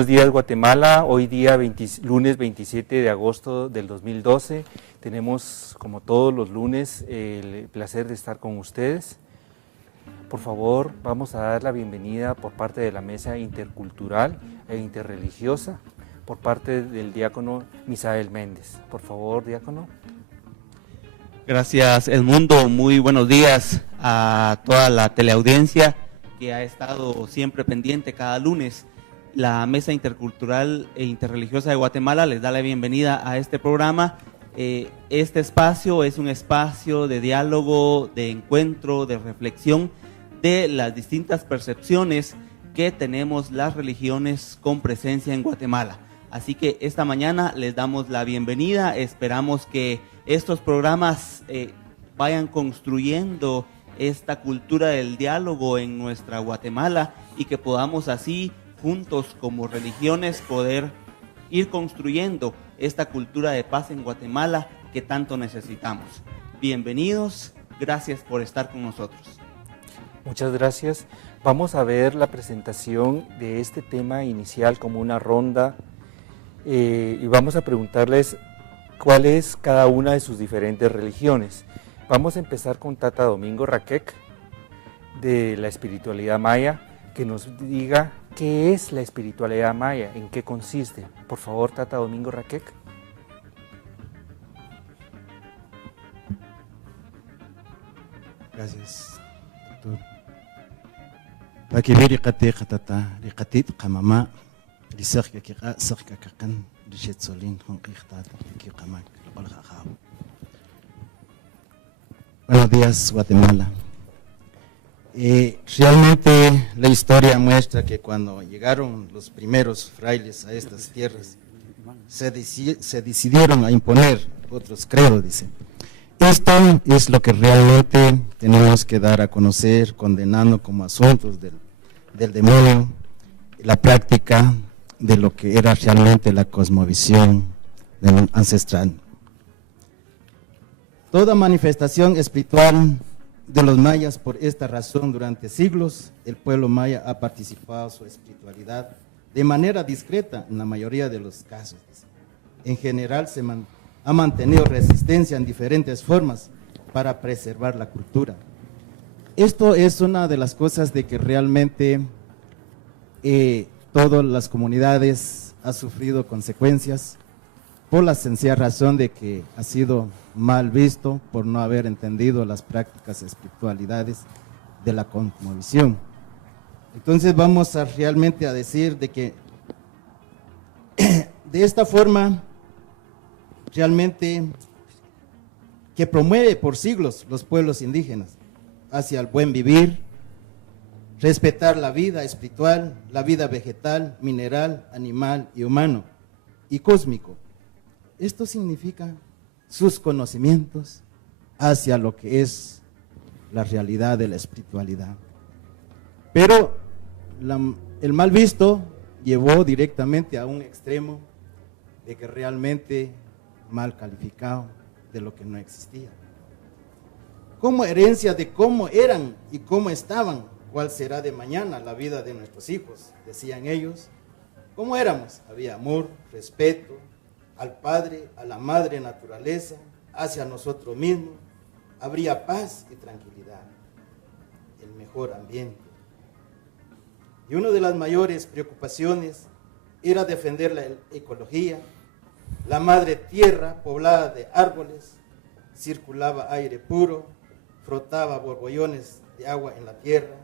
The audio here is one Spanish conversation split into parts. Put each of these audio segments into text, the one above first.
Buenos días, Guatemala. Hoy día lunes 27 de agosto del 2012. Tenemos, como todos los lunes, el placer de estar con ustedes. Por favor, vamos a dar la bienvenida por parte de la Mesa Intercultural e Interreligiosa, por parte del diácono Misael Méndez. Por favor, diácono. Gracias, Edmundo. Muy buenos días a toda la teleaudiencia que ha estado siempre pendiente cada lunes. La Mesa Intercultural e Interreligiosa de Guatemala les da la bienvenida a este programa. Este espacio es un espacio de diálogo, de encuentro, de reflexión de las distintas percepciones que tenemos las religiones con presencia en Guatemala. Así que esta mañana les damos la bienvenida. Esperamos que estos programas vayan construyendo esta cultura del diálogo en nuestra Guatemala y que podamos así juntos como religiones poder ir construyendo esta cultura de paz en Guatemala que tanto necesitamos. Bienvenidos, gracias por estar con nosotros. Muchas gracias. Vamos a ver la presentación de este tema inicial como una ronda y vamos a preguntarles cuál es cada una de sus diferentes religiones. Vamos a empezar con Tata Domingo Raquec de la espiritualidad maya, que nos diga qué es la espiritualidad maya, en qué consiste. Por favor, Tata Domingo Raquec. Gracias, doctor. Pakibiri qati qatata riqatit qamama risaqka kiqa saqka kaqan rishetsolin honqiqtata kiqamak qolqaqaw. Buenos días, Guatemala. Realmente la historia muestra que cuando llegaron los primeros frailes a estas tierras, se decidieron a imponer otros credos, dice. Esto es lo que realmente tenemos que dar a conocer, condenando como asuntos del demonio, la práctica de lo que era realmente la cosmovisión ancestral. Toda manifestación espiritual de los mayas, por esta razón, durante siglos, el pueblo maya ha participado en su espiritualidad de manera discreta en la mayoría de los casos. En general, ha mantenido resistencia en diferentes formas para preservar la cultura. Esto es una de las cosas de que realmente todas las comunidades han sufrido consecuencias por la sencilla razón de que ha sido mal visto por no haber entendido las prácticas espiritualidades de la cosmovisión. Entonces vamos a realmente a decir de que de esta forma realmente que promueve por siglos los pueblos indígenas hacia el buen vivir, respetar la vida espiritual, la vida vegetal, mineral, animal y humano y cósmico. Esto significa sus conocimientos hacia lo que es la realidad de la espiritualidad. Pero el mal visto llevó directamente a un extremo de que realmente mal calificado de lo que no existía. Como herencia de cómo eran y cómo estaban, cuál será de mañana la vida de nuestros hijos, decían ellos. ¿Cómo éramos? Había amor, respeto al Padre, a la Madre Naturaleza, hacia nosotros mismos. Habría paz y tranquilidad, el mejor ambiente. Y una de las mayores preocupaciones era defender la ecología. La madre tierra poblada de árboles, circulaba aire puro, frotaba borbollones de agua en la tierra,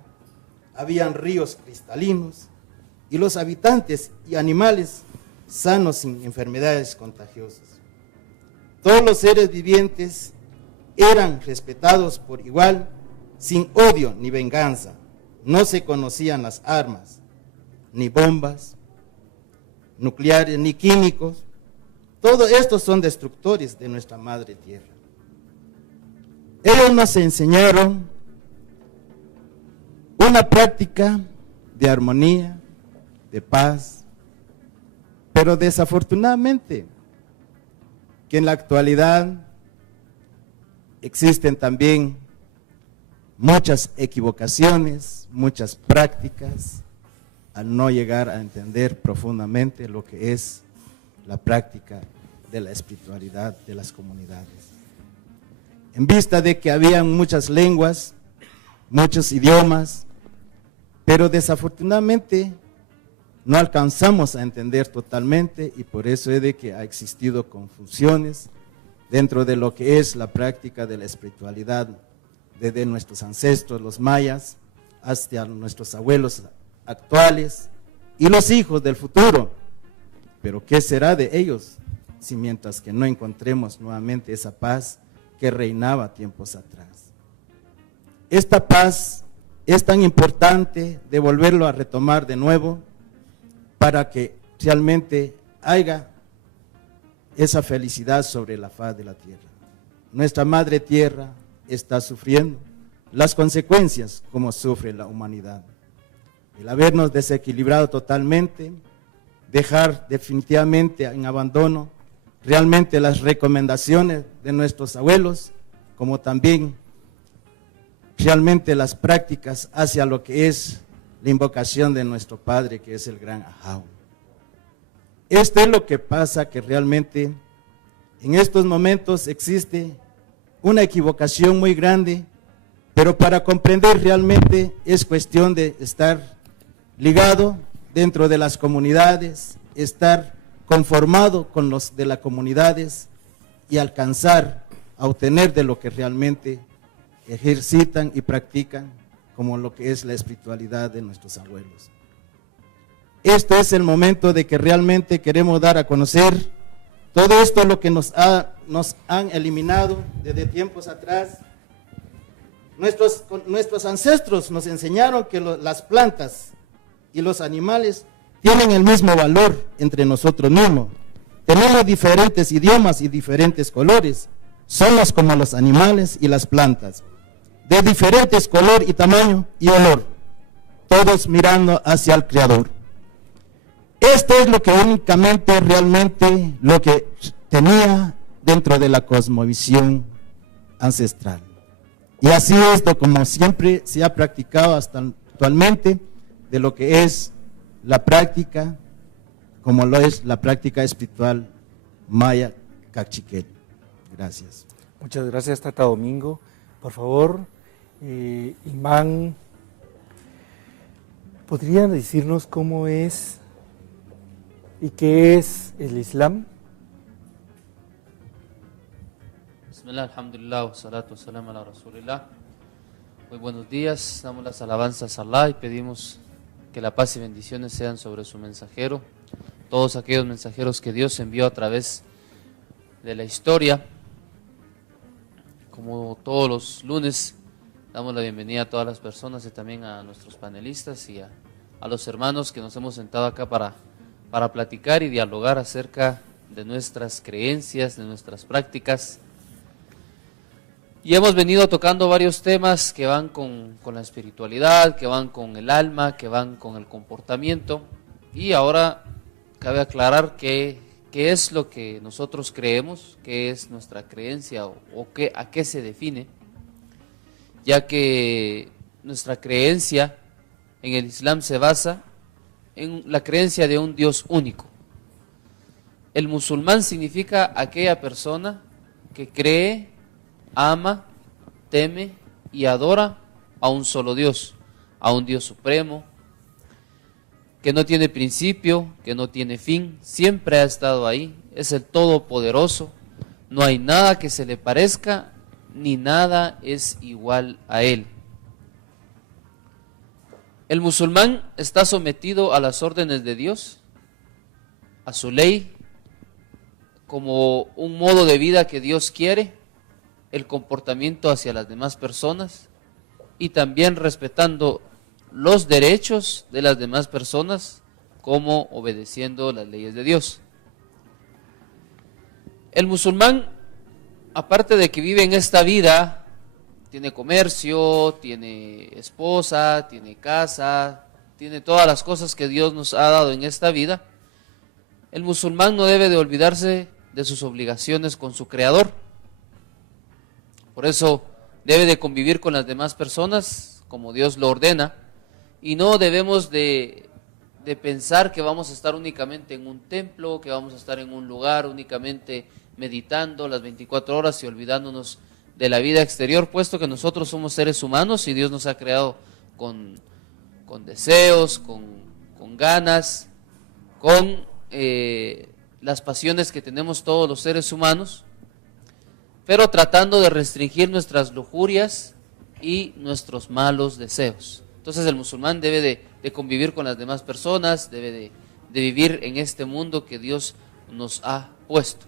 habían ríos cristalinos y los habitantes y animales sanos sin enfermedades contagiosas. Todos los seres vivientes eran respetados por igual, sin odio ni venganza. No se conocían las armas, ni bombas nucleares, ni químicos. Todos estos son destructores de nuestra madre tierra. Ellos nos enseñaron una práctica de armonía, de paz, pero desafortunadamente que en la actualidad existen también muchas equivocaciones, muchas prácticas al no llegar a entender profundamente lo que es la práctica de la espiritualidad de las comunidades. En vista de que habían muchas lenguas, muchos idiomas, pero desafortunadamente no alcanzamos a entender totalmente, y por eso es de que ha existido confusiones dentro de lo que es la práctica de la espiritualidad desde nuestros ancestros, los mayas, hasta nuestros abuelos actuales y los hijos del futuro. Pero ¿qué será de ellos si mientras que no encontremos nuevamente esa paz que reinaba tiempos atrás? Esta paz es tan importante de volverlo a retomar de nuevo para que realmente haya esa felicidad sobre la faz de la tierra. Nuestra madre tierra está sufriendo las consecuencias como sufre la humanidad. El habernos desequilibrado totalmente, dejar definitivamente en abandono realmente las recomendaciones de nuestros abuelos, como también realmente las prácticas hacia lo que es la invocación de nuestro Padre, que es el gran Ajao. Esto es lo que pasa, que realmente en estos momentos existe una equivocación muy grande, pero para comprender realmente es cuestión de estar ligado dentro de las comunidades, estar conformado con los de las comunidades y alcanzar a obtener de lo que realmente ejercitan y practican, como lo que es la espiritualidad de nuestros abuelos. Esto es el momento de que realmente queremos dar a conocer todo esto, lo que nos han eliminado desde tiempos atrás. Nuestros ancestros nos enseñaron que las plantas y los animales tienen el mismo valor entre nosotros mismos. Tenemos diferentes idiomas y diferentes colores. Somos como los animales y las plantas, de diferentes color y tamaño y olor, todos mirando hacia el Creador. Esto es lo que únicamente, realmente, lo que tenía dentro de la cosmovisión ancestral. Y así es como siempre se ha practicado hasta actualmente, de lo que es la práctica, como lo es la práctica espiritual maya cachiquel. Gracias. Muchas gracias, Tata Domingo. Por favor, Imán, ¿podrían decirnos cómo es y qué es el Islam? Bismillah, alhamdulillah, wa salatu wa salam ala rasulillah. Muy buenos días, damos las alabanzas a Allah y pedimos que la paz y bendiciones sean sobre su mensajero, todos aquellos mensajeros que Dios envió a través de la historia. Como todos los lunes, damos la bienvenida a todas las personas y también a nuestros panelistas y a los hermanos que nos hemos sentado acá para platicar y dialogar acerca de nuestras creencias, de nuestras prácticas. Y hemos venido tocando varios temas que van con la espiritualidad, que van con el alma, que van con el comportamiento. Y ahora cabe aclarar qué es lo que nosotros creemos, qué es nuestra creencia o a qué se define, ya que nuestra creencia en el Islam se basa en la creencia de un Dios único. El musulmán significa aquella persona que cree, ama, teme y adora a un solo Dios, a un Dios supremo, que no tiene principio, que no tiene fin, siempre ha estado ahí, es el Todopoderoso, no hay nada que se le parezca, ni nada es igual a Él. El musulmán está sometido a las órdenes de Dios, a su ley, como un modo de vida que Dios quiere, el comportamiento hacia las demás personas y también respetando los derechos de las demás personas, como obedeciendo las leyes de Dios. El musulmán, aparte de que vive en esta vida, tiene comercio, tiene esposa, tiene casa, tiene todas las cosas que Dios nos ha dado en esta vida. El musulmán no debe de olvidarse de sus obligaciones con su Creador. Por eso debe de convivir con las demás personas como Dios lo ordena, y no debemos de de pensar que vamos a estar únicamente en un templo, que vamos a estar en un lugar únicamente meditando las 24 horas y olvidándonos de la vida exterior, puesto que nosotros somos seres humanos y Dios nos ha creado con deseos, con ganas, con las pasiones que tenemos todos los seres humanos, pero tratando de restringir nuestras lujurias y nuestros malos deseos. Entonces el musulmán debe de convivir con las demás personas, debe de vivir en este mundo que Dios nos ha puesto.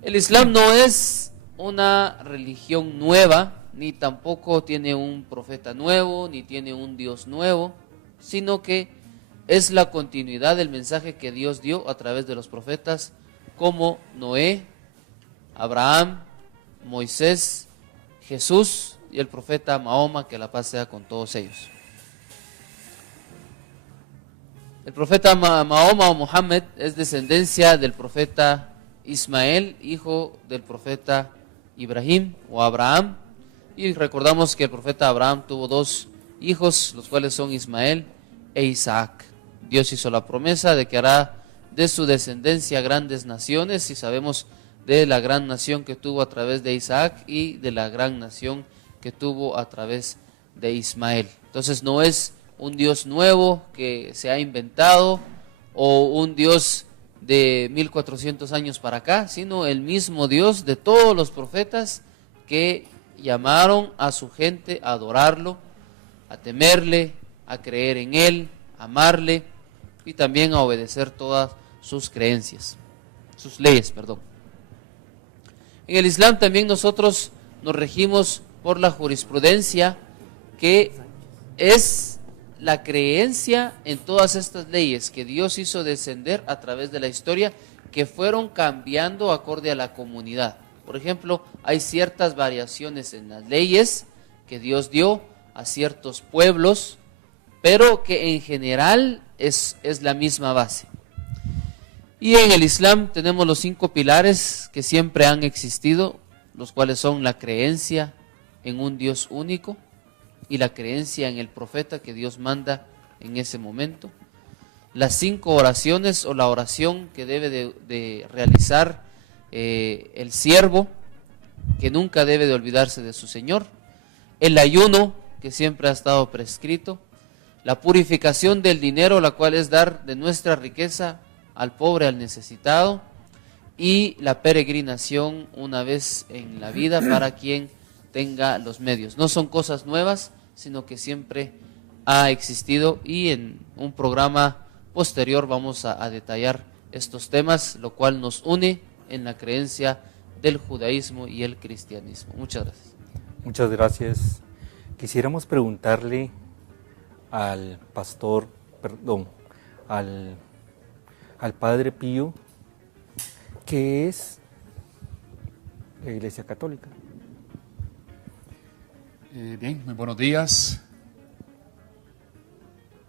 El Islam no es una religión nueva, ni tampoco tiene un profeta nuevo, ni tiene un Dios nuevo, sino que es la continuidad del mensaje que Dios dio a través de los profetas como Noé, Abraham, Moisés, Jesús y el profeta Mahoma, que la paz sea con todos ellos. El profeta Mahoma o Muhammad es descendencia del profeta Ismael, hijo del profeta Ibrahim o Abraham, y recordamos que el profeta Abraham tuvo 2 hijos, los cuales son Ismael e Isaac. Dios hizo la promesa de que hará de su descendencia grandes naciones, y sabemos de la gran nación que tuvo a través de Isaac y de la gran nación que tuvo a través de Ismael. Entonces no es un Dios nuevo que se ha inventado o un Dios de 1400 años para acá, sino el mismo Dios de todos los profetas que llamaron a su gente a adorarlo, a temerle, a creer en Él, a amarle y también a obedecer todas sus creencias, sus leyes, perdón. En el Islam también nosotros nos regimos por la jurisprudencia, que es la creencia en todas estas leyes que Dios hizo descender a través de la historia, que fueron cambiando acorde a la comunidad. Por ejemplo, hay ciertas variaciones en las leyes que Dios dio a ciertos pueblos, pero que en general es la misma base. Y en el Islam tenemos los 5 pilares que siempre han existido, los cuales son la creencia en un Dios único y la creencia en el profeta que Dios manda en ese momento, las 5 oraciones o la oración que debe de realizar el siervo, que nunca debe de olvidarse de su Señor, el ayuno, que siempre ha estado prescrito, la purificación del dinero, la cual es dar de nuestra riqueza al pobre, al necesitado, y la peregrinación una vez en la vida para quien tenga los medios. No son cosas nuevas, sino que siempre ha existido, y en un programa posterior vamos a detallar estos temas, lo cual nos une en la creencia del judaísmo y el cristianismo. Muchas gracias. Muchas gracias. Quisiéramos preguntarle al pastor, al Padre Pío, ¿qué es la Iglesia Católica? Bien, muy buenos días.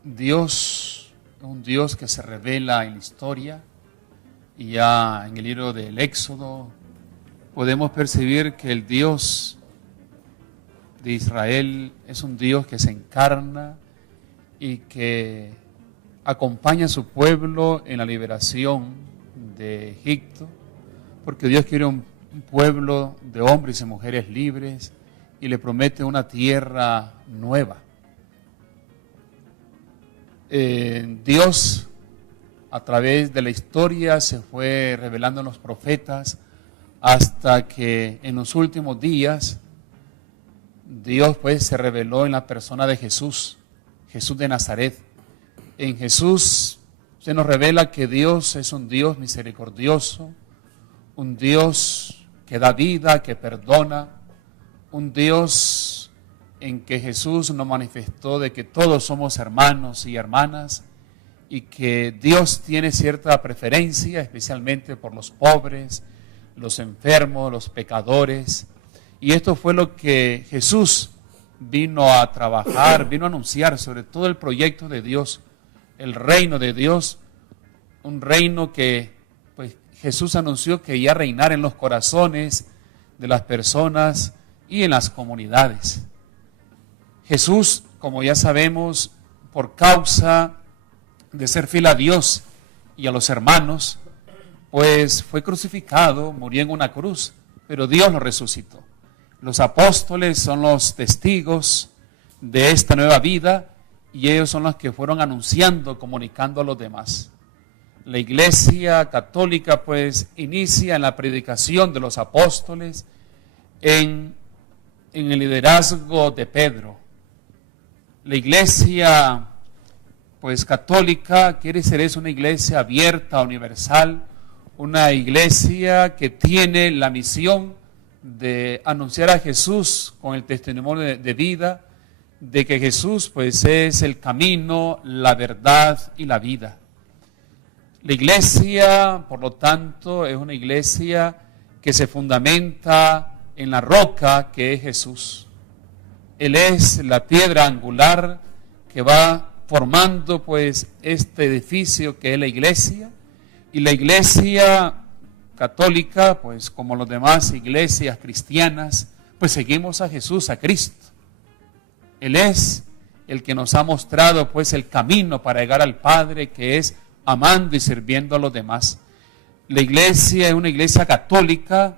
Dios es un Dios que se revela en la historia, y ya en el libro del Éxodo podemos percibir que el Dios de Israel es un Dios que se encarna y que acompaña a su pueblo en la liberación de Egipto, porque Dios quiere un pueblo de hombres y mujeres libres, y le promete una tierra nueva. Dios, a través de la historia, se fue revelando en los profetas, hasta que en los últimos días Dios pues se reveló en la persona de Jesús, Jesús de Nazaret. En Jesús se nos revela que Dios es un Dios misericordioso, un Dios que da vida, que perdona, un Dios en que Jesús nos manifestó de que todos somos hermanos y hermanas, y que Dios tiene cierta preferencia, especialmente por los pobres, los enfermos, los pecadores. Y esto fue lo que Jesús vino a trabajar, vino a anunciar sobre todo el proyecto de Dios, el reino de Dios, un reino que pues Jesús anunció que iba a reinar en los corazones de las personas y en las comunidades. Jesús, como ya sabemos, por causa de ser fiel a Dios y a los hermanos, pues fue crucificado, murió en una cruz, pero Dios lo resucitó. Los apóstoles son los testigos de esta nueva vida y ellos son los que fueron anunciando, comunicando a los demás. La Iglesia Católica pues inicia en la predicación de los apóstoles, en el liderazgo de Pedro. La Iglesia pues católica quiere ser una iglesia abierta, universal, una iglesia que tiene la misión de anunciar a Jesús con el testimonio de vida, de que Jesús pues es el camino, la verdad y la vida. La iglesia, por lo tanto, es una iglesia que se fundamenta en la roca que es Jesús. Él es la piedra angular que va formando pues este edificio que es la iglesia, y la iglesia católica, pues como las demás iglesias cristianas, pues seguimos a Jesús, a Cristo. Él es el que nos ha mostrado pues el camino para llegar al Padre, que es amando y sirviendo a los demás. La iglesia es una iglesia católica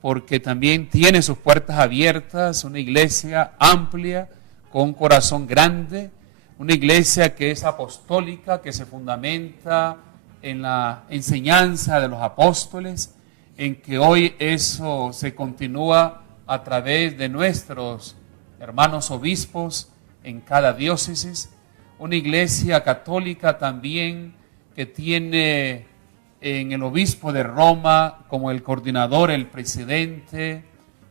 porque también tiene sus puertas abiertas, una iglesia amplia, con un corazón grande, una iglesia que es apostólica, que se fundamenta en la enseñanza de los apóstoles, en que hoy eso se continúa a través de nuestros hermanos obispos en cada diócesis. Una iglesia católica también que tiene en el obispo de Roma como el coordinador, el presidente,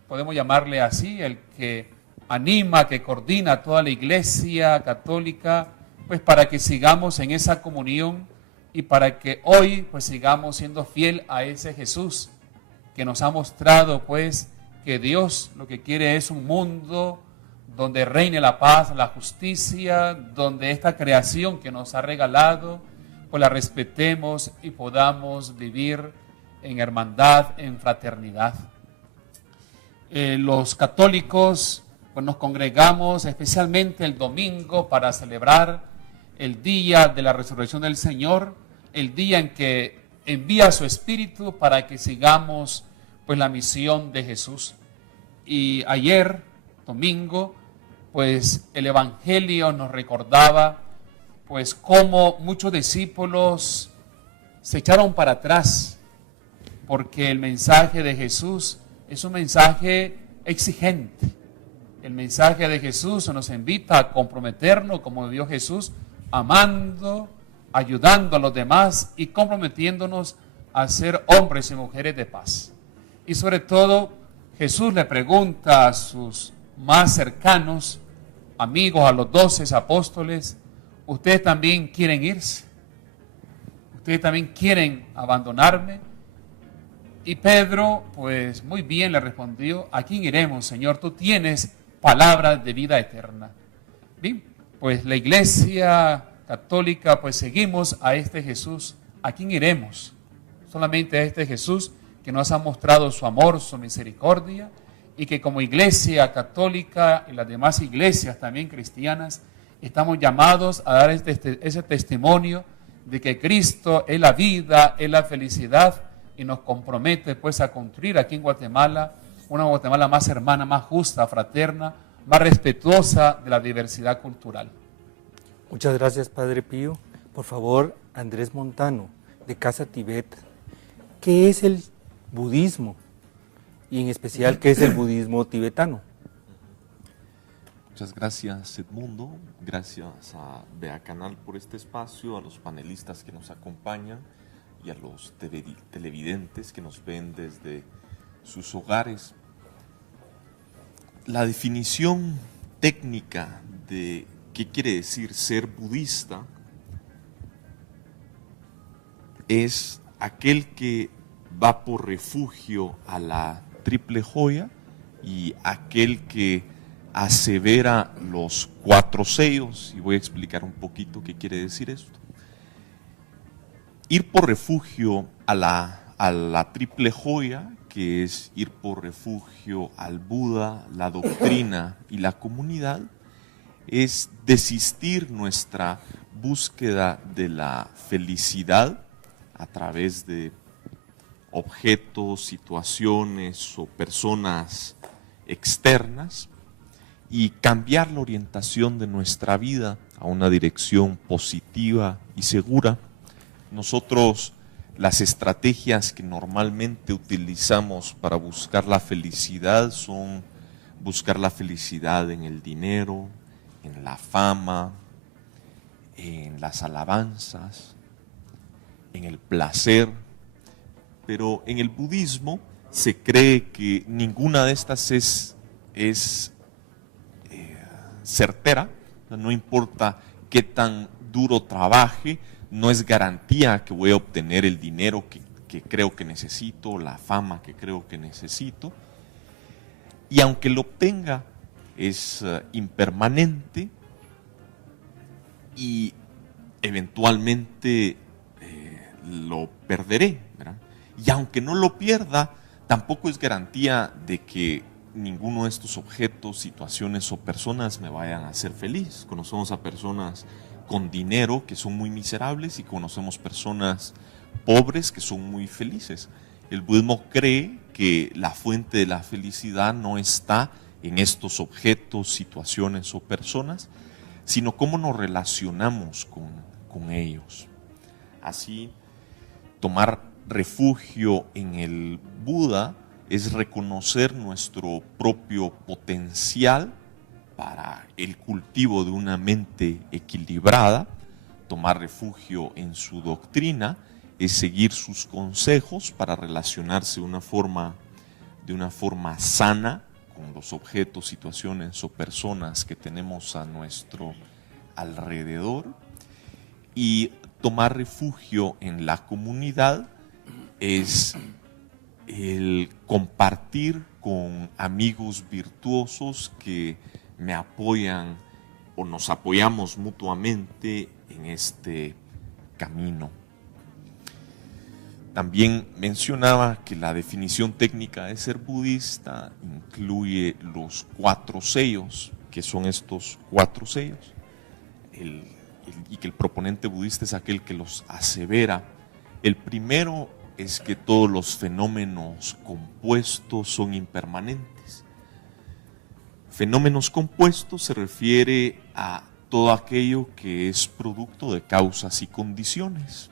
podemos llamarle así, el que anima, que coordina toda la iglesia católica, pues para que sigamos en esa comunión y para que hoy pues sigamos siendo fiel a ese Jesús que nos ha mostrado pues que Dios lo que quiere es un mundo donde reine la paz, la justicia, donde esta creación que nos ha regalado pues la respetemos y podamos vivir en hermandad, en fraternidad. Los católicos pues nos congregamos especialmente el domingo para celebrar el día de la resurrección del Señor, el día en que envía su Espíritu para que sigamos pues la misión de Jesús. Y ayer, domingo, pues el Evangelio nos recordaba pues cómo muchos discípulos se echaron para atrás, porque el mensaje de Jesús es un mensaje exigente. El mensaje de Jesús nos invita a comprometernos como vivió Jesús, amando, ayudando a los demás y comprometiéndonos a ser hombres y mujeres de paz. Y sobre todo, Jesús le pregunta a sus más cercanos amigos, a los 12 apóstoles, ¿ustedes también quieren irse? ¿Ustedes también quieren abandonarme? Y Pedro, pues muy bien le respondió, ¿a quién iremos, Señor? Tú tienes palabras de vida eterna. Bien, pues la iglesia católica, pues seguimos a este Jesús. ¿A quién iremos? Solamente a este Jesús que nos ha mostrado su amor, su misericordia, y que como iglesia católica y las demás iglesias también cristianas, estamos llamados a dar ese testimonio de que Cristo es la vida, es la felicidad, y nos compromete pues a construir aquí en Guatemala una Guatemala más hermana, más justa, fraterna, más respetuosa de la diversidad cultural. Muchas gracias, Padre Pío. Por favor, Andrés Montano, de Casa Tibet, ¿qué es el budismo? Y en especial, ¿qué es el budismo tibetano? Muchas gracias, Edmundo. Gracias a Bea Canal por este espacio, a los panelistas que nos acompañan y a los televidentes que nos ven desde sus hogares. La definición técnica de qué quiere decir ser budista es aquel que va por refugio a la triple joya y aquel que asevera los 4 sellos, y voy a explicar un poquito qué quiere decir esto. Ir por refugio a la triple joya, que es ir por refugio al Buda, la doctrina y la comunidad, es desistir nuestra búsqueda de la felicidad a través de objetos, situaciones o personas externas y cambiar la orientación de nuestra vida a una dirección positiva y segura. Nosotros, las estrategias que normalmente utilizamos para buscar la felicidad son buscar la felicidad en el dinero, en la fama, en las alabanzas, en el placer. Pero en el budismo se cree que ninguna de estas es certera. No importa qué tan duro trabaje, no es garantía que voy a obtener el dinero que creo que necesito, la fama que creo que necesito. Y aunque lo obtenga, es impermanente y eventualmente lo perderé, ¿verdad? Y aunque no lo pierda, tampoco es garantía de que ninguno de estos objetos, situaciones o personas me vayan a hacer feliz. Conocemos a personas con dinero que son muy miserables y conocemos personas pobres que son muy felices. El budismo cree que la fuente de la felicidad no está en estos objetos, situaciones o personas, sino cómo nos relacionamos con ellos. Así, tomar refugio en el Buda es reconocer nuestro propio potencial para el cultivo de una mente equilibrada. Tomar refugio en su doctrina es seguir sus consejos para relacionarse de una forma sana con los objetos, situaciones o personas que tenemos a nuestro alrededor. Y tomar refugio en la comunidad es el compartir con amigos virtuosos que me apoyan o nos apoyamos mutuamente en este camino. También mencionaba que la definición técnica de ser budista incluye los 4 sellos, que son estos 4 sellos, y que el proponente budista es aquel que los asevera. El primero es que todos los fenómenos compuestos son impermanentes. Fenómenos compuestos se refiere a todo aquello que es producto de causas y condiciones.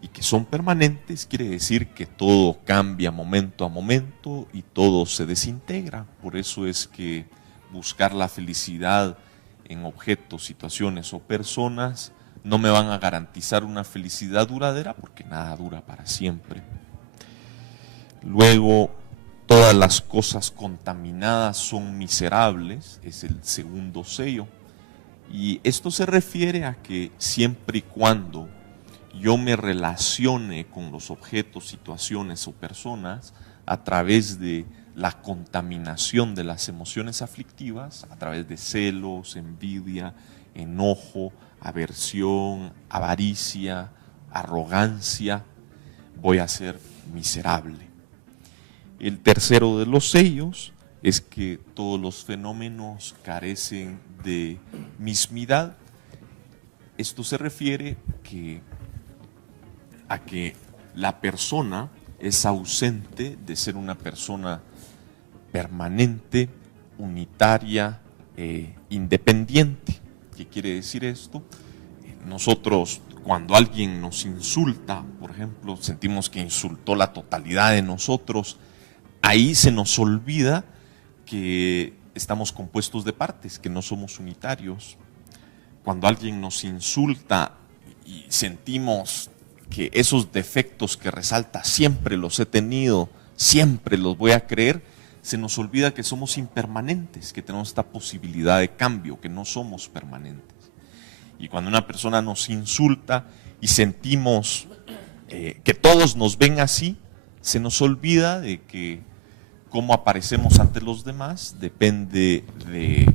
Y que son permanentes quiere decir que todo cambia momento a momento y todo se desintegra. Por eso es que buscar la felicidad en objetos, situaciones o personas no me van a garantizar una felicidad duradera, porque nada dura para siempre. Luego, todas las cosas contaminadas son miserables, es el segundo sello. Y esto se refiere a que siempre y cuando yo me relacione con los objetos, situaciones o personas a través de la contaminación de las emociones aflictivas, a través de celos, envidia, enojo, aversión, avaricia, arrogancia, voy a ser miserable. El tercero de los sellos es que todos los fenómenos carecen de mismidad. Esto se refiere a que la persona es ausente de ser una persona permanente, unitaria, independiente. ¿Qué quiere decir esto? Nosotros, cuando alguien nos insulta, por ejemplo, sentimos que insultó la totalidad de nosotros, ahí se nos olvida que estamos compuestos de partes, que no somos unitarios. Cuando alguien nos insulta y sentimos que esos defectos que resalta siempre los he tenido, siempre los voy a creer, se nos olvida que somos impermanentes, que tenemos esta posibilidad de cambio, que no somos permanentes. Y cuando una persona nos insulta y sentimos que todos nos ven así, se nos olvida de que cómo aparecemos ante los demás depende de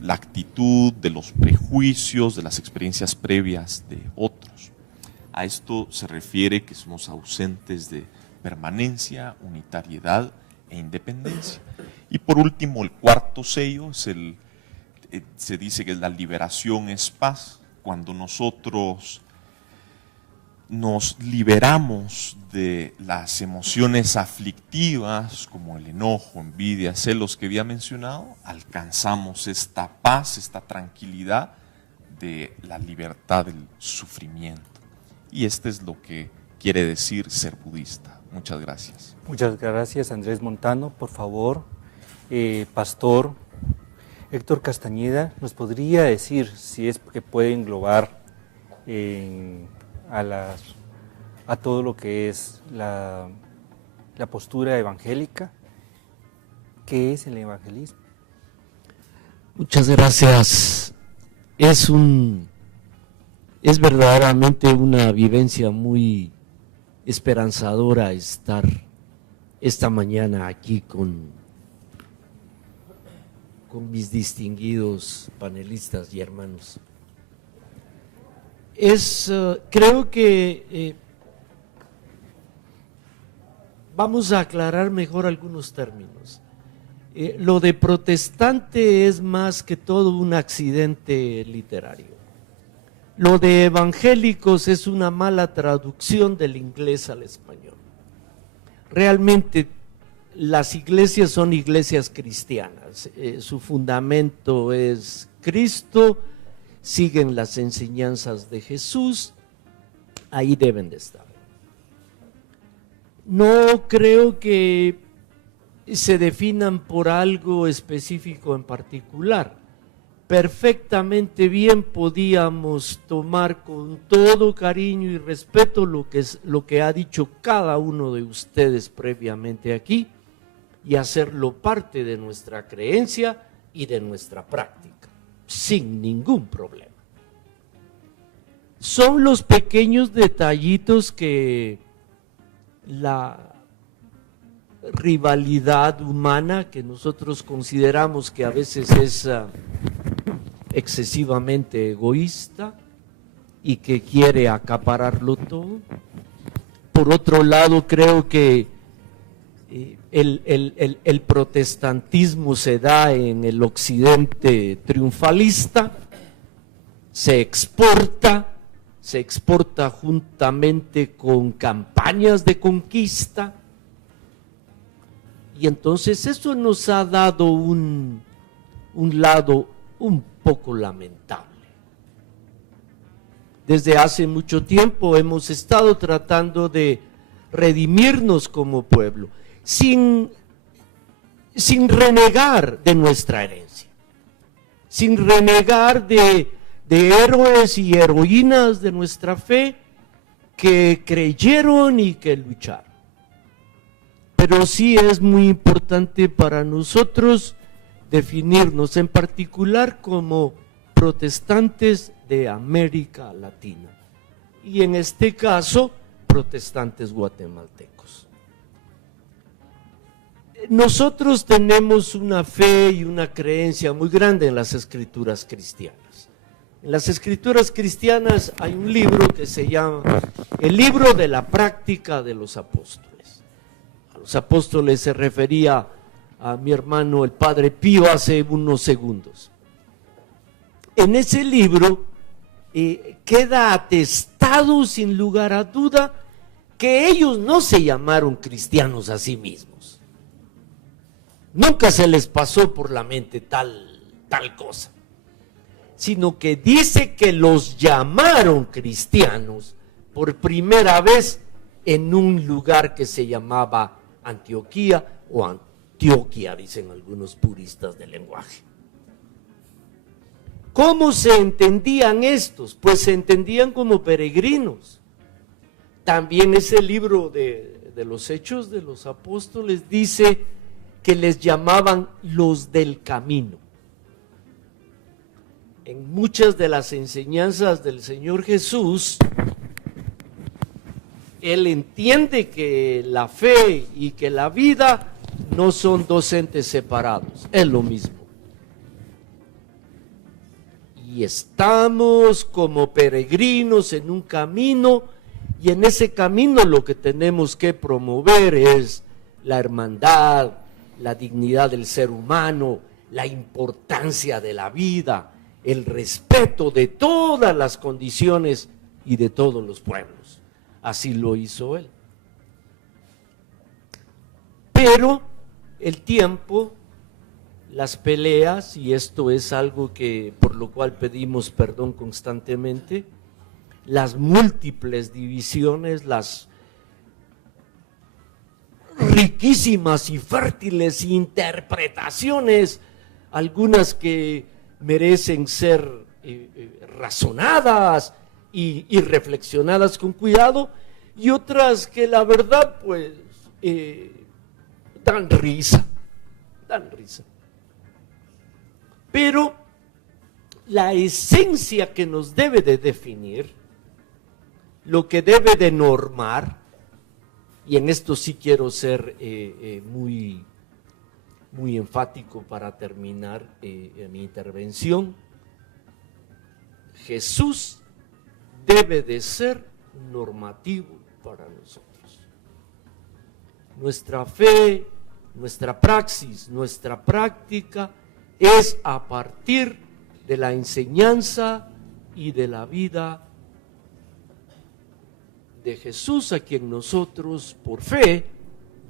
la actitud, de los prejuicios, de las experiencias previas de otros. A esto se refiere que somos ausentes de permanencia, unitariedad e independencia. Y por último, el cuarto sello es se dice que la liberación es paz. cuando nosotros nos liberamos de las emociones aflictivas como el enojo, envidia, celos que había mencionado, alcanzamos esta paz, esta tranquilidad de la libertad del sufrimiento. Y este es lo que quiere decir ser budista. Muchas gracias. Muchas gracias, Andrés Montano. Por favor, Pastor Héctor Castañeda, ¿nos podría decir si es que puede englobar a todo lo que es la postura evangélica? ¿Qué es el evangelismo? Muchas gracias. Es verdaderamente una vivencia muy esperanzadora estar esta mañana aquí con mis distinguidos panelistas y hermanos. Creo que vamos a aclarar mejor algunos términos. Lo de protestante es más que todo un accidente literario. Lo de evangélicos es una mala traducción del inglés al español. Realmente las iglesias son iglesias cristianas, su fundamento es Cristo, siguen las enseñanzas de Jesús, ahí deben de estar. No creo que se definan por algo específico en particular. Perfectamente bien podíamos tomar con todo cariño y respeto lo que ha dicho cada uno de ustedes previamente aquí y hacerlo parte de nuestra creencia y de nuestra práctica, sin ningún problema. Son los pequeños detallitos que la rivalidad humana, que nosotros consideramos que a veces es excesivamente egoísta y que quiere acapararlo todo. Por otro lado, creo que el protestantismo se da en el occidente triunfalista, se exporta juntamente con campañas de conquista, y entonces eso nos ha dado un lado un poco lamentable. Desde hace mucho tiempo hemos estado tratando de redimirnos como pueblo, sin renegar de nuestra herencia, sin renegar de héroes y heroínas de nuestra fe que creyeron y que lucharon. Pero sí es muy importante para nosotros definirnos en particular como protestantes de América Latina y en este caso protestantes guatemaltecos. Nosotros tenemos una fe y una creencia muy grande en las escrituras cristianas. En las escrituras cristianas hay un libro que se llama el libro de la práctica de los apóstoles. A los apóstoles se refería a mi hermano el Padre Pío hace unos segundos. En ese libro queda atestado sin lugar a duda que ellos no se llamaron cristianos a sí mismos. Nunca se les pasó por la mente tal cosa, sino que dice que los llamaron cristianos por primera vez en un lugar que se llamaba Antioquía o Antioquia, dicen algunos puristas del lenguaje. ¿Cómo se entendían estos? Pues se entendían como peregrinos. También ese libro de los Hechos de los Apóstoles dice que les llamaban los del camino. En muchas de las enseñanzas del Señor Jesús, Él entiende que la fe y que la vida no son dos entes separados, es lo mismo. Y estamos como peregrinos en un camino, y en ese camino lo que tenemos que promover es la hermandad, la dignidad del ser humano, la importancia de la vida, el respeto de todas las condiciones y de todos los pueblos. Así lo hizo él. Pero el tiempo, las peleas, y esto es algo que por lo cual pedimos perdón constantemente, las múltiples divisiones, las riquísimas y fértiles interpretaciones, algunas que merecen ser razonadas y reflexionadas con cuidado, y otras que la verdad pues dan risa. Pero la esencia que nos debe de definir, lo que debe de normar, y en esto sí quiero ser muy enfático para terminar mi intervención, Jesús debe de ser normativo para nosotros. Nuestra fe, nuestra praxis, nuestra práctica es a partir de la enseñanza y de la vida de Jesús, a quien nosotros por fe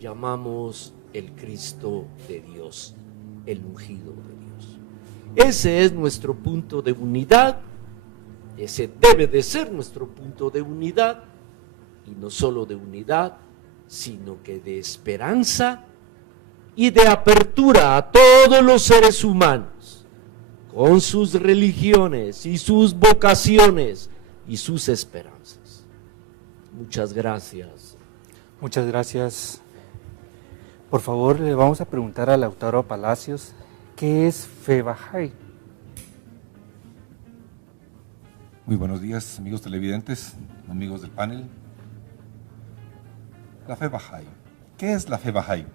llamamos el Cristo de Dios, el ungido de Dios. Ese es nuestro punto de unidad, ese debe de ser nuestro punto de unidad, y no solo de unidad, sino que de esperanza y de apertura a todos los seres humanos, con sus religiones y sus vocaciones y sus esperanzas. Muchas gracias. Muchas gracias. Por favor, le vamos a preguntar a Lautaro Palacios, ¿qué es fe Bahá'í? Muy buenos días, amigos televidentes, amigos del panel. La fe Bahá'í. ¿Qué es la fe Bahá'í?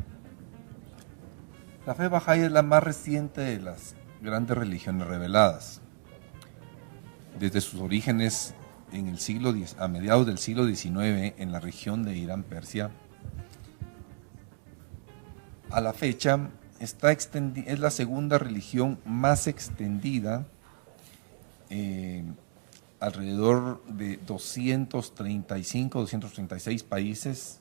La fe Bahá'í es la más reciente de las grandes religiones reveladas. Desde sus orígenes en el a mediados del siglo XIX en la región de Irán, Persia, a la fecha es la segunda religión más extendida, alrededor de 236 países,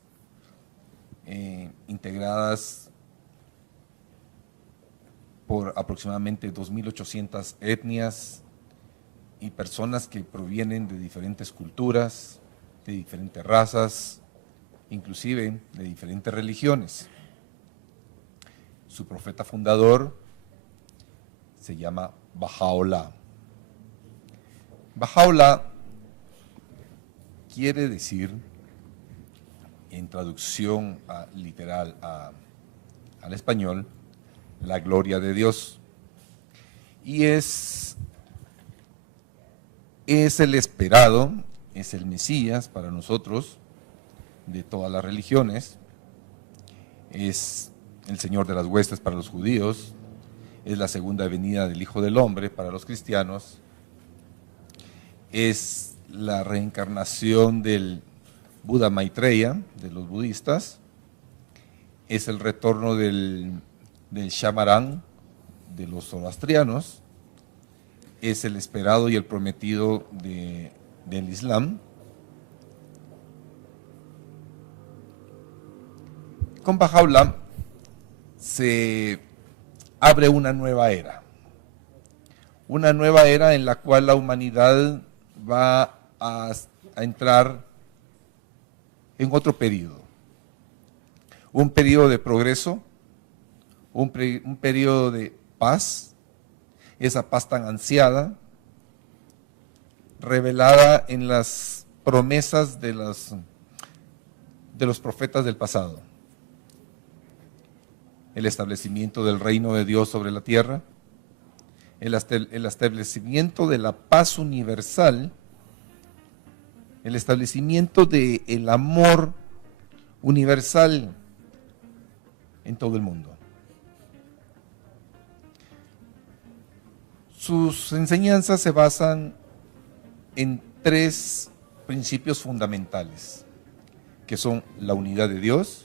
integradas por aproximadamente 2.800 etnias y personas que provienen de diferentes culturas, de diferentes razas, inclusive de diferentes religiones. Su profeta fundador se llama Baha'u'lláh. Baha'u'lláh quiere decir, en traducción literal al español, la gloria de Dios. Y es el esperado, es el Mesías para nosotros, de todas las religiones, es el Señor de las huestes para los judíos, es la segunda venida del Hijo del Hombre para los cristianos, es la reencarnación del Buda Maitreya, de los budistas, es el retorno del Shamarán, de los zoroastrianos, es el esperado y el prometido del Islam. Con Baha'u'lláh se abre una nueva era en la cual la humanidad va a entrar en otro periodo, un periodo de progreso, un periodo de paz, esa paz tan ansiada, revelada en las promesas de los profetas del pasado. El establecimiento del reino de Dios sobre la tierra, el establecimiento de la paz universal, el establecimiento del amor universal en todo el mundo. Sus enseñanzas se basan en 3 principios fundamentales, que son la unidad de Dios,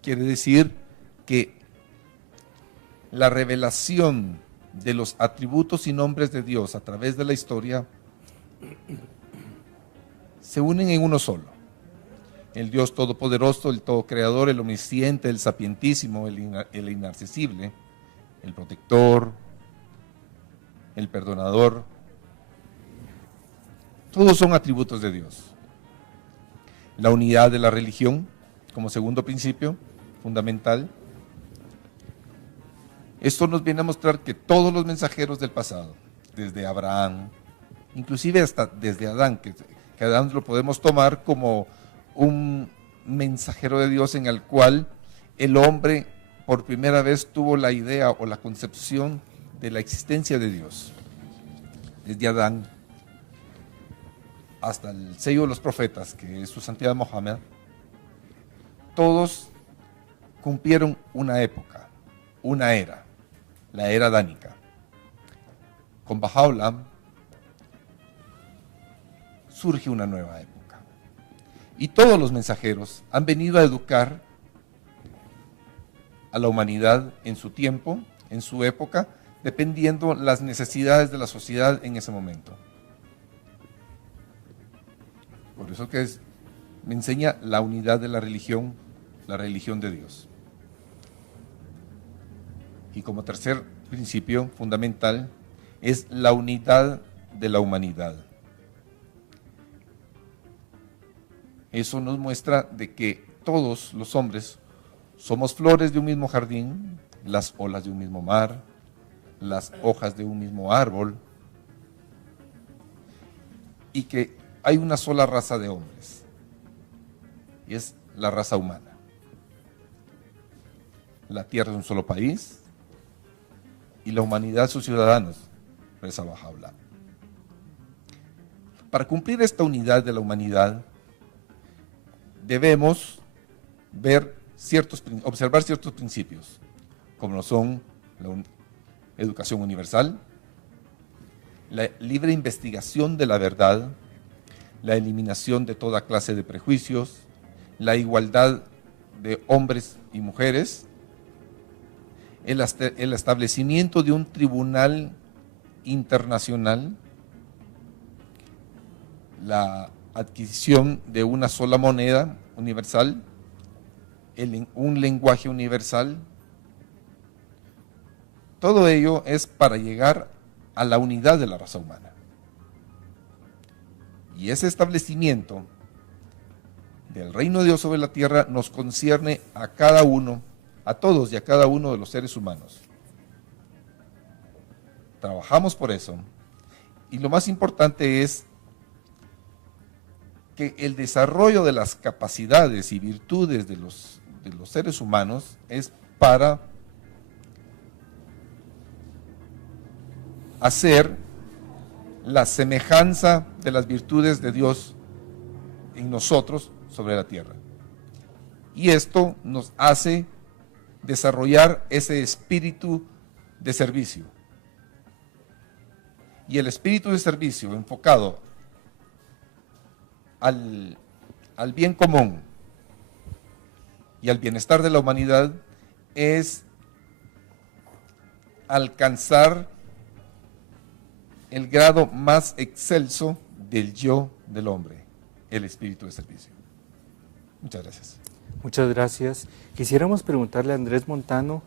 quiere decir que la revelación de los atributos y nombres de Dios a través de la historia se unen en uno solo. El Dios Todopoderoso, el Todocreador, el Omnisciente, el Sapientísimo, el Inaccesible, el Protector, el Perdonador. Todos son atributos de Dios. La unidad de la religión, como segundo principio fundamental. Esto nos viene a mostrar que todos los mensajeros del pasado, desde Abraham, inclusive hasta desde Adán, que Adán lo podemos tomar como un mensajero de Dios en el cual el hombre por primera vez tuvo la idea o la concepción de la existencia de Dios. Desde Adán hasta el sello de los profetas, que es su santidad Mohammed, todos cumplieron una época, una era, la era adánica. Con Baha'u'lláh surge una nueva época. Y todos los mensajeros han venido a educar a la humanidad en su tiempo, en su época, dependiendo las necesidades de la sociedad en ese momento. Por eso que me enseña la unidad de la religión de Dios. Y como tercer principio fundamental es la unidad de la humanidad. Eso nos muestra de que todos los hombres somos flores de un mismo jardín, las olas de un mismo mar, las hojas de un mismo árbol, y que hay una sola raza de hombres, y es la raza humana. La tierra es un solo país, y la humanidad sus ciudadanos, Reza Baha'u'lláh. Para cumplir esta unidad de la humanidad, debemos observar ciertos principios, como lo son la educación universal, la libre investigación de la verdad, la eliminación de toda clase de prejuicios, la igualdad de hombres y mujeres, el establecimiento de un tribunal internacional, la adquisición de una sola moneda universal, un lenguaje universal. Todo ello es para llegar a la unidad de la raza humana. Y ese establecimiento del reino de Dios sobre la tierra nos concierne a cada uno, a todos y a cada uno de los seres humanos. Trabajamos por eso. Y lo más importante es que el desarrollo de las capacidades y virtudes de los seres humanos es para hacer la semejanza de las virtudes de Dios en nosotros sobre la tierra. Y esto nos hace desarrollar ese espíritu de servicio. Y el espíritu de servicio enfocado al bien común y al bienestar de la humanidad es alcanzar el grado más excelso del yo del hombre, el espíritu de servicio. Muchas gracias. Muchas gracias. Quisiéramos preguntarle a Andrés Montano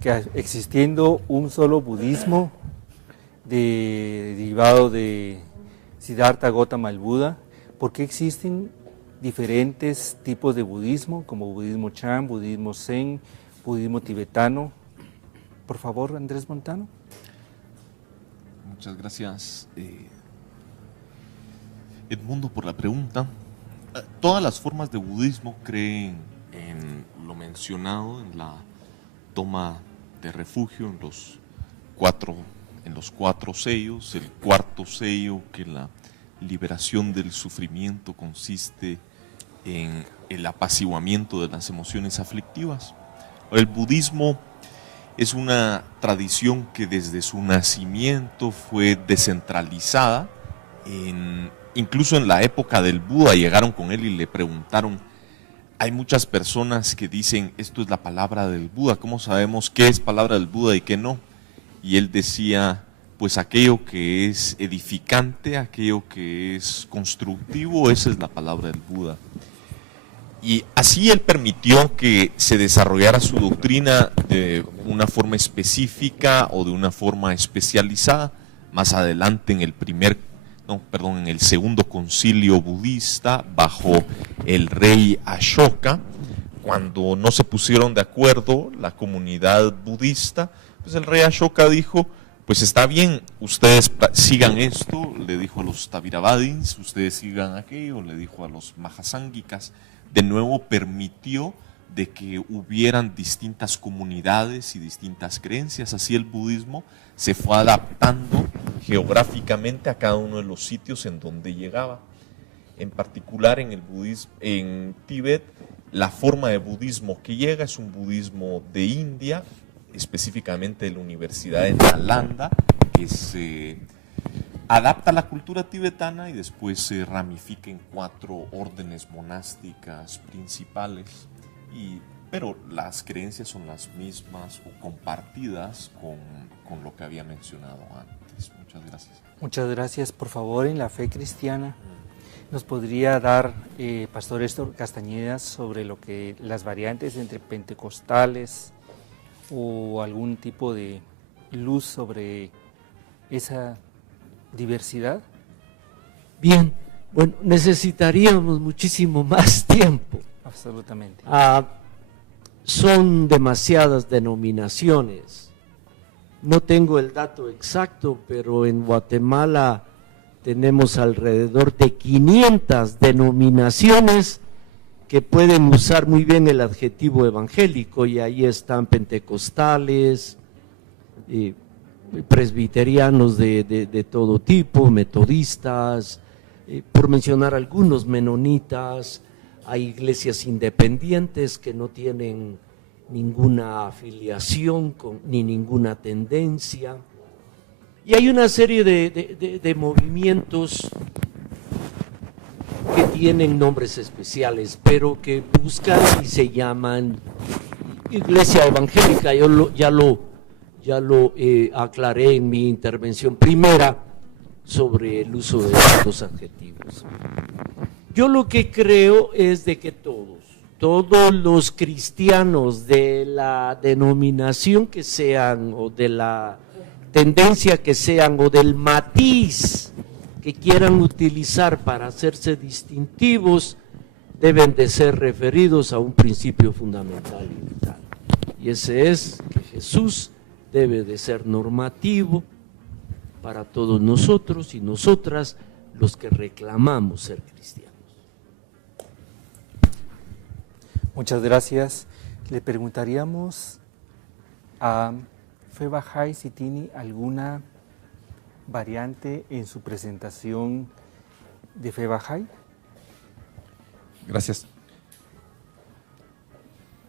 que existiendo un solo budismo derivado de Siddhartha Gautama el Buda, ¿por qué existen diferentes tipos de budismo, como budismo Chan, budismo Zen, budismo tibetano? Por favor, Andrés Montano. Muchas gracias, Edmundo, por la pregunta. Todas las formas de budismo creen en lo mencionado, en la toma de refugio, en los cuatro sellos. El cuarto sello, que la liberación del sufrimiento consiste en el apaciguamiento de las emociones aflictivas. El budismo es una tradición que desde su nacimiento fue descentralizada. Incluso en la época del Buda llegaron con él y le preguntaron, hay muchas personas que dicen, esto es la palabra del Buda, ¿cómo sabemos qué es palabra del Buda y qué no? y él decía, pues aquello que es edificante, aquello que es constructivo, esa es la palabra del Buda. Y así él permitió que se desarrollara su doctrina de una forma específica o de una forma especializada. Más adelante en el segundo concilio budista, bajo el rey Ashoka, cuando no se pusieron de acuerdo la comunidad budista, pues el rey Ashoka dijo, pues está bien, ustedes sigan esto, le dijo a los Taviravadins, ustedes sigan aquello, le dijo a los Mahasánghikas. De nuevo permitió de que hubieran distintas comunidades y distintas creencias. Así el budismo se fue adaptando geográficamente a cada uno de los sitios en donde llegaba. En particular en el budismo, en Tíbet, la forma de budismo que llega es un budismo de India, específicamente de la Universidad de Nalanda, que se adapta a la cultura tibetana y después se ramifica en 4 órdenes monásticas principales, pero las creencias son las mismas o compartidas con lo que había mencionado antes. Muchas gracias. Muchas gracias. Por favor, en la fe cristiana, ¿nos podría dar, Pastor Héctor Castañeda, sobre las variantes entre pentecostales o algún tipo de luz sobre esa diversidad? Bien, bueno, necesitaríamos muchísimo más tiempo. Absolutamente. Son demasiadas denominaciones. No tengo el dato exacto, pero en Guatemala tenemos alrededor de 500 denominaciones que pueden usar muy bien el adjetivo evangélico, y ahí están pentecostales, presbiterianos de todo tipo, metodistas, por mencionar algunos, menonitas. Hay iglesias independientes que no tienen ninguna afiliación ni ninguna tendencia, y hay una serie de movimientos que tienen nombres especiales, pero que buscan y se llaman iglesia evangélica. Yo ya lo aclaré en mi intervención primera sobre el uso de estos adjetivos. Yo lo que creo es de que todos los cristianos de la denominación que sean, o de la tendencia que sean, o del matiz que quieran utilizar para hacerse distintivos, deben de ser referidos a un principio fundamental y vital. Y ese es que Jesús debe de ser normativo para todos nosotros y nosotras, los que reclamamos ser cristianos. Muchas gracias. Le preguntaríamos a Fe Bahá'í si tiene alguna variante en su presentación de Fe Bahá'í. Gracias.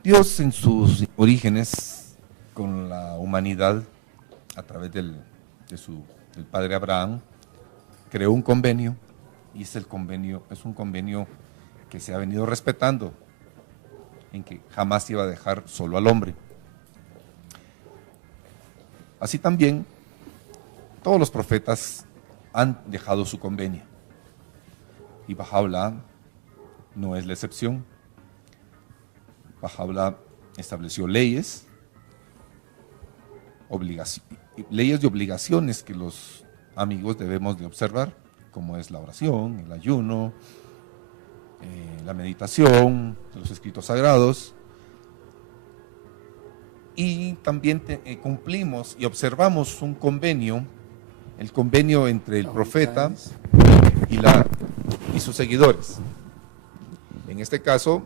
Dios en sus orígenes con la humanidad, a través del padre Abraham, creó un convenio, y es un convenio que se ha venido respetando, en que jamás iba a dejar solo al hombre. Así también, todos los profetas han dejado su convenio, y Baha'u'lláh no es la excepción. Baha'u'lláh estableció leyes de obligaciones que los amigos debemos de observar, como es la oración, el ayuno, la meditación, los escritos sagrados, y también cumplimos y observamos un convenio, el convenio entre el profeta y sus seguidores. En este caso,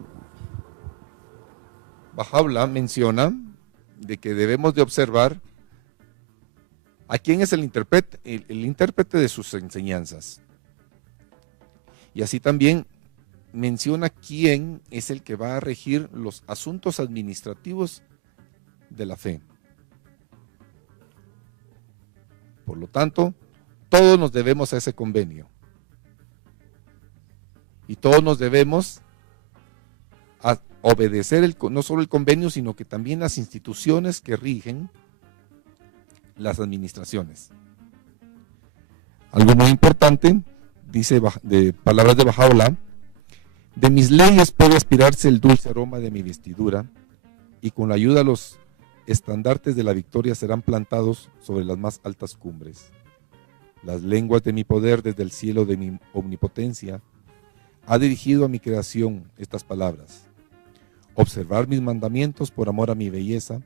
Baha'u'lláh menciona de que debemos de observar a quién es el intérprete de sus enseñanzas. Y así también menciona quién es el que va a regir los asuntos administrativos de la fe. Por lo tanto, todos nos debemos a ese convenio. Y todos nos debemos a obedecer no solo el convenio, sino que también las instituciones que rigen las administraciones. Algo muy importante, dice de palabras de Bahá'u'lláh: de mis leyes puede aspirarse el dulce aroma de mi vestidura, y con la ayuda de los estandartes de la victoria serán plantados sobre las más altas cumbres. Las lenguas de mi poder desde el cielo de mi omnipotencia ha dirigido a mi creación estas palabras: observar mis mandamientos por amor a mi belleza.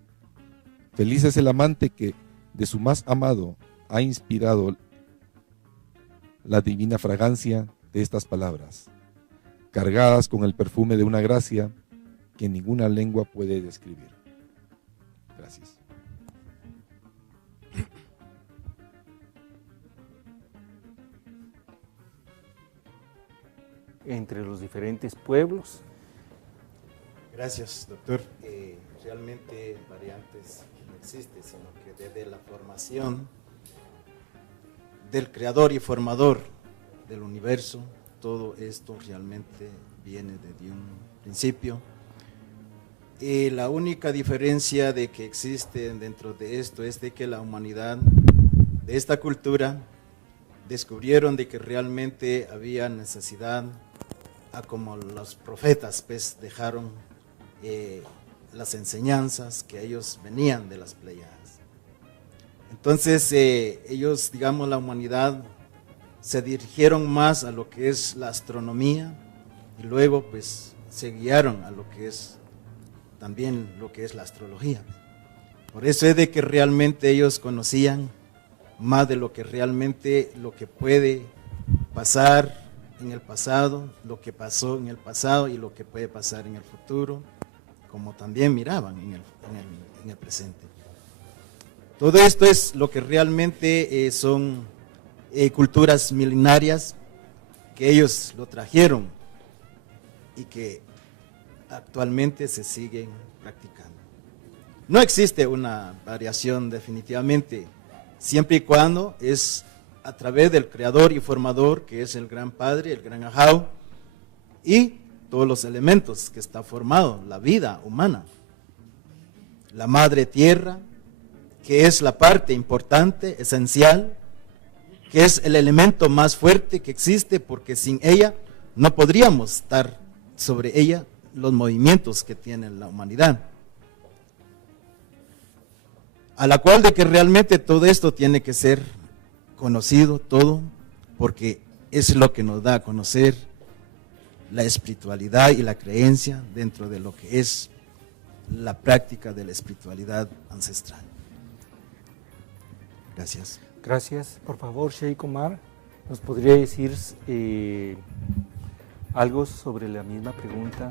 Feliz es el amante que de su más amado ha inspirado la divina fragancia de estas palabras, cargadas con el perfume de una gracia que ninguna lengua puede describir. Gracias. Entre los diferentes pueblos. Gracias, doctor. Realmente variantes no existe, sino que desde la formación del creador y formador del universo, todo esto realmente viene desde un principio. La única diferencia de que existe dentro de esto es de que la humanidad de esta cultura descubrieron de que realmente había necesidad, a como los profetas pues dejaron las enseñanzas que ellos venían de las Pléyades. Entonces ellos, digamos, la humanidad se dirigieron más a lo que es la astronomía y luego pues se guiaron a lo que es también lo que es la astrología. Por eso es de que realmente ellos conocían más de lo que realmente lo que puede pasar en el pasado, lo que pasó en el pasado y lo que puede pasar en el futuro, como también miraban en el presente. Todo esto es lo que realmente son culturas milenarias que ellos lo trajeron y que actualmente se siguen practicando. No existe una variación definitivamente, siempre y cuando es a través del creador y formador, que es el gran padre, el gran Ahau, y todos los elementos que está formado, la vida humana, la madre tierra, que es la parte importante, esencial, que es el elemento más fuerte que existe, porque sin ella no podríamos estar sobre ella los movimientos que tiene la humanidad. A la cual de que realmente todo esto tiene que ser conocido, todo, porque es lo que nos da a conocer la espiritualidad y la creencia dentro de lo que es la práctica de la espiritualidad ancestral. Gracias. Gracias. Por favor, Sheikh Omar, ¿nos podría decir algo sobre la misma pregunta?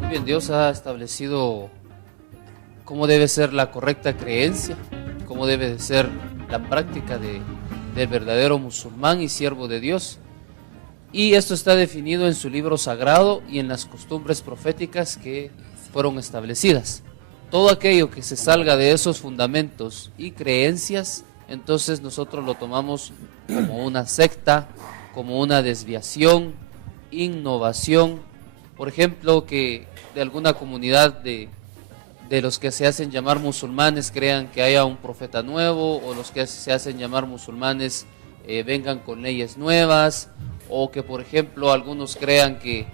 Muy bien, Dios ha establecido cómo debe ser la correcta creencia, cómo debe ser la práctica del verdadero musulmán y siervo de Dios. Y esto está definido en su libro sagrado y en las costumbres proféticas que fueron establecidas. Todo aquello que se salga de esos fundamentos y creencias, entonces nosotros lo tomamos como una secta, como una desviación, innovación. Por ejemplo, que de alguna comunidad de los que se hacen llamar musulmanes crean que haya un profeta nuevo, o los que se hacen llamar musulmanes vengan con leyes nuevas, o que por ejemplo algunos crean que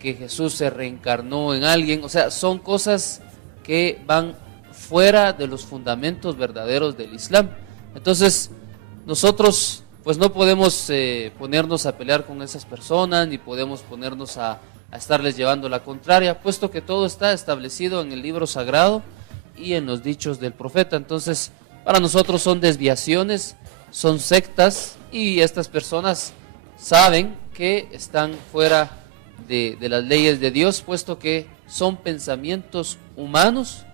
Jesús se reencarnó en alguien. O sea, son cosas que van fuera de los fundamentos verdaderos del Islam. Entonces nosotros pues no podemos ponernos a pelear con esas personas, ni podemos ponernos a estarles llevando la contraria, puesto que todo está establecido en el libro sagrado y en los dichos del profeta. Entonces para nosotros son desviaciones, son sectas, y estas personas saben que están fuera de las leyes de Dios, puesto que son pensamientos humanos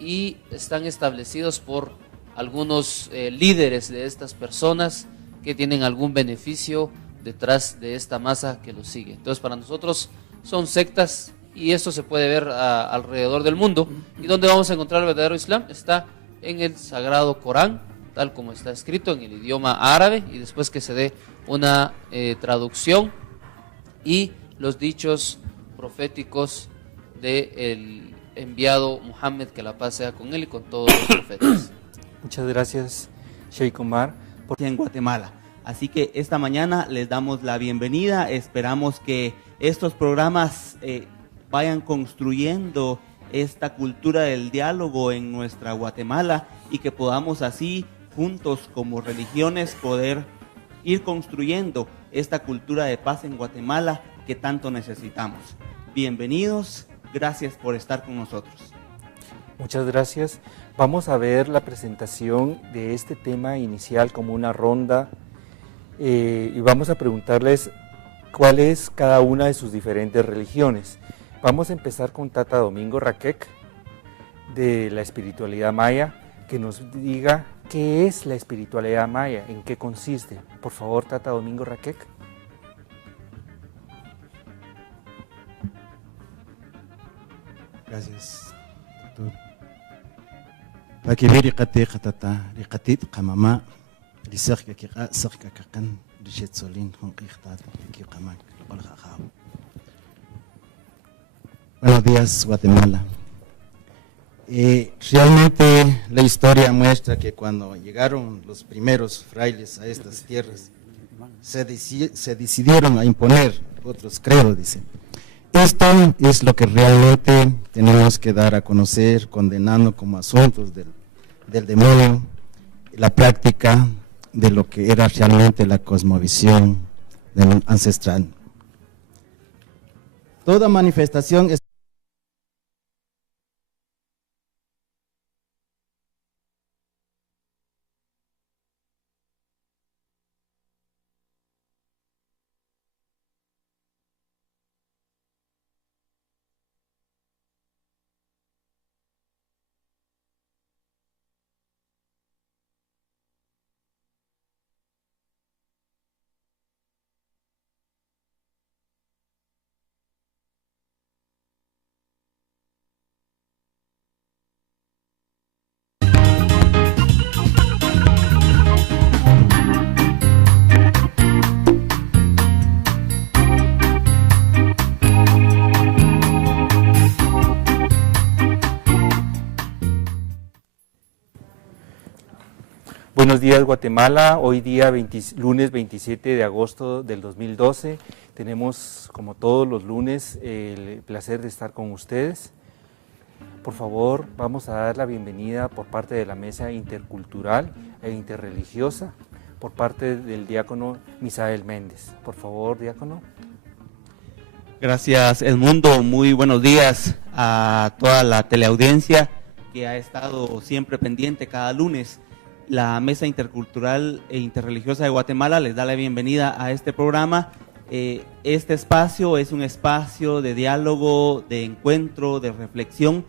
y están establecidos por algunos líderes de estas personas que tienen algún beneficio detrás de esta masa que los sigue. Entonces para nosotros son sectas, y esto se puede ver alrededor del mundo. ¿Y dónde vamos a encontrar el verdadero Islam? Está en el Sagrado Corán, tal como está escrito en el idioma árabe, y después que se dé una traducción, y los dichos proféticos del enviado Muhammad, que la paz sea con él y con todos los profetas. Muchas gracias, Sheikh Omar. En Guatemala. Así que esta mañana les damos la bienvenida. Esperamos que estos programas vayan construyendo esta cultura del diálogo en nuestra Guatemala y que podamos así juntos como religiones poder ir construyendo esta cultura de paz en Guatemala que tanto necesitamos. Bienvenidos, gracias por estar con nosotros. Muchas gracias. Vamos a ver la presentación de este tema inicial como una ronda y vamos a preguntarles cuál es cada una de sus diferentes religiones. Vamos a empezar con Tata Domingo Raquec de la espiritualidad maya, que nos diga qué es la espiritualidad maya, en qué consiste. Por favor, Tata Domingo Raquec. Gracias, doctor. Pakibiri qati qatata riqatit qamama risaqka qiqa saqka qaqan rishetsolin honqiqtat qiqamak qolqaqaw. Buenos días, Guatemala. Realmente la historia muestra que cuando llegaron los primeros frailes a estas tierras se decidieron a imponer otros credos, dicen. Esto es lo que realmente tenemos que dar a conocer, condenando como asuntos del demonio, la práctica de lo que era realmente la cosmovisión ancestral. Toda manifestación es Buenos días, Guatemala. Hoy día lunes 27 de agosto del 2012. Tenemos, como todos los lunes, el placer de estar con ustedes. Por favor, vamos a dar la bienvenida por parte de la Mesa Intercultural e Interreligiosa, por parte del diácono Misael Méndez. Por favor, diácono. Gracias, Edmundo. Muy buenos días a toda la teleaudiencia que ha estado siempre pendiente cada lunes. La Mesa Intercultural e Interreligiosa de Guatemala les da la bienvenida a este programa. Este espacio es un espacio de diálogo, de encuentro, de reflexión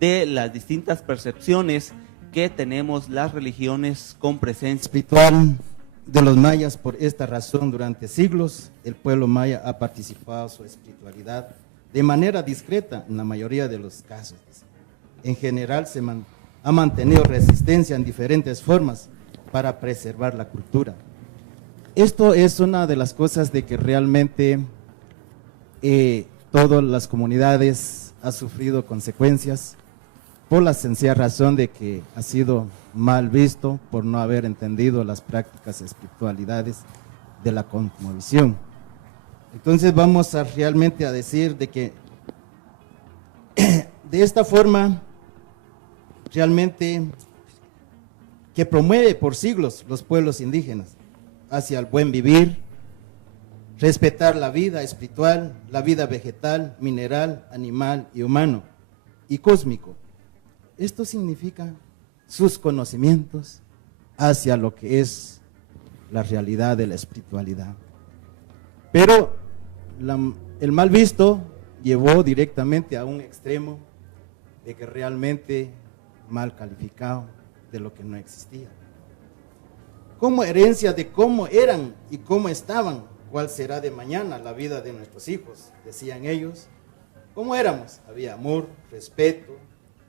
de las distintas percepciones que tenemos las religiones con presencia espiritual de los mayas. Por esta razón, durante siglos, el pueblo maya ha participado en su espiritualidad de manera discreta en la mayoría de los casos. En general, ha mantenido resistencia en diferentes formas para preservar la cultura. Esto es una de las cosas de que realmente todas las comunidades han sufrido consecuencias por la sencilla razón de que ha sido mal visto por no haber entendido las prácticas espiritualidades de la cosmovisión. Entonces vamos a realmente a decir de que de esta forma realmente que promueve por siglos los pueblos indígenas hacia el buen vivir, respetar la vida espiritual, la vida vegetal, mineral, animal y humano y cósmico. Esto significa sus conocimientos hacia lo que es la realidad de la espiritualidad. Pero el mal visto llevó directamente a un extremo de que realmente mal calificado de lo que no existía. Como herencia de cómo eran y cómo estaban, cuál será de mañana la vida de nuestros hijos, decían ellos. ¿Cómo éramos? Había amor, respeto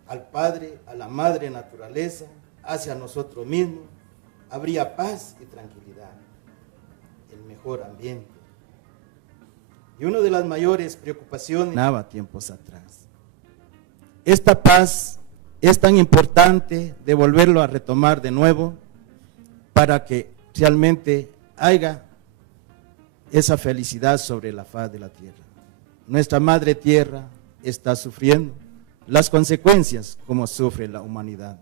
al padre, a la madre naturaleza, hacia nosotros mismos. Habría paz y tranquilidad, el mejor ambiente. Y una de las mayores preocupaciones tiempos atrás. Esta paz es tan importante de volverlo a retomar de nuevo para que realmente haya esa felicidad sobre la faz de la tierra. Nuestra madre tierra está sufriendo las consecuencias como sufre la humanidad.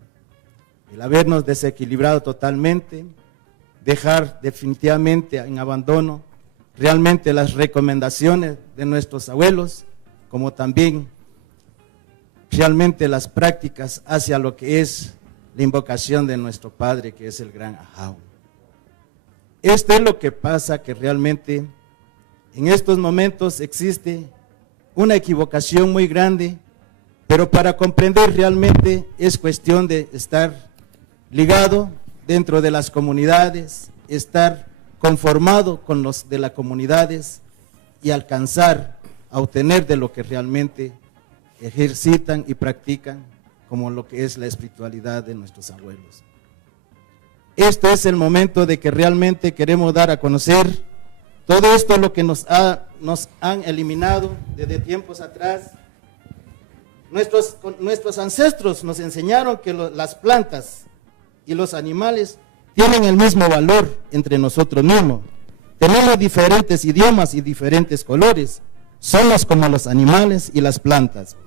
El habernos desequilibrado totalmente, dejar definitivamente en abandono realmente las recomendaciones de nuestros abuelos, como también realmente las prácticas hacia lo que es la invocación de nuestro Padre, que es el gran Ajao. Esto es lo que pasa, que realmente en estos momentos existe una equivocación muy grande, pero para comprender realmente es cuestión de estar ligado dentro de las comunidades, estar conformado con los de las comunidades y alcanzar a obtener de lo que realmente ejercitan y practican, como lo que es la espiritualidad de nuestros abuelos. Este es el momento de que realmente queremos dar a conocer todo esto, lo que nos han eliminado desde tiempos atrás. Nuestros ancestros nos enseñaron que las plantas y los animales tienen el mismo valor entre nosotros mismos. Tenemos diferentes idiomas y diferentes colores. Somos como los animales y las plantas,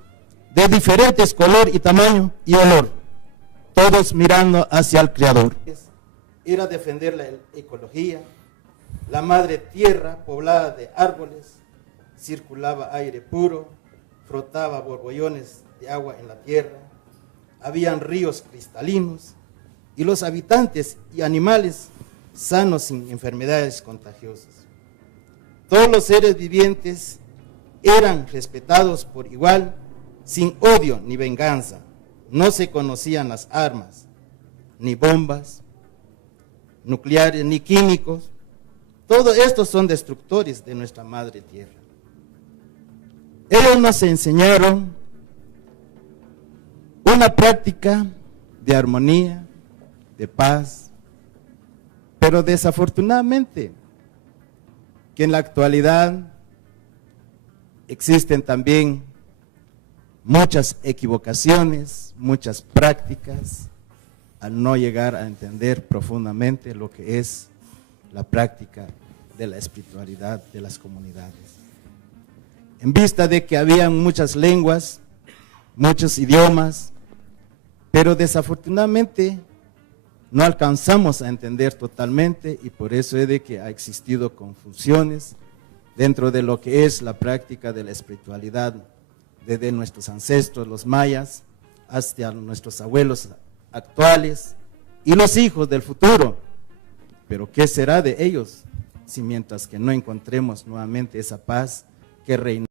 de diferentes color y tamaño y olor, todos mirando hacia el Creador. Era defender la ecología, la madre tierra poblada de árboles, circulaba aire puro, frotaba borbollones de agua en la tierra, habían ríos cristalinos y los habitantes y animales sanos sin enfermedades contagiosas. Todos los seres vivientes eran respetados por igual, sin odio ni venganza. No se conocían las armas, ni bombas nucleares, ni químicos. Todos estos son destructores de nuestra madre tierra. Ellos nos enseñaron una práctica de armonía, de paz, pero desafortunadamente que en la actualidad existen también muchas equivocaciones, muchas prácticas, al no llegar a entender profundamente lo que es la práctica de la espiritualidad de las comunidades. En vista de que habían muchas lenguas, muchos idiomas, pero desafortunadamente no alcanzamos a entender totalmente, y por eso es de que ha existido confusiones dentro de lo que es la práctica de la espiritualidad desde nuestros ancestros, los mayas, hasta nuestros abuelos actuales y los hijos del futuro. Pero ¿qué será de ellos si mientras que no encontremos nuevamente esa paz que reina?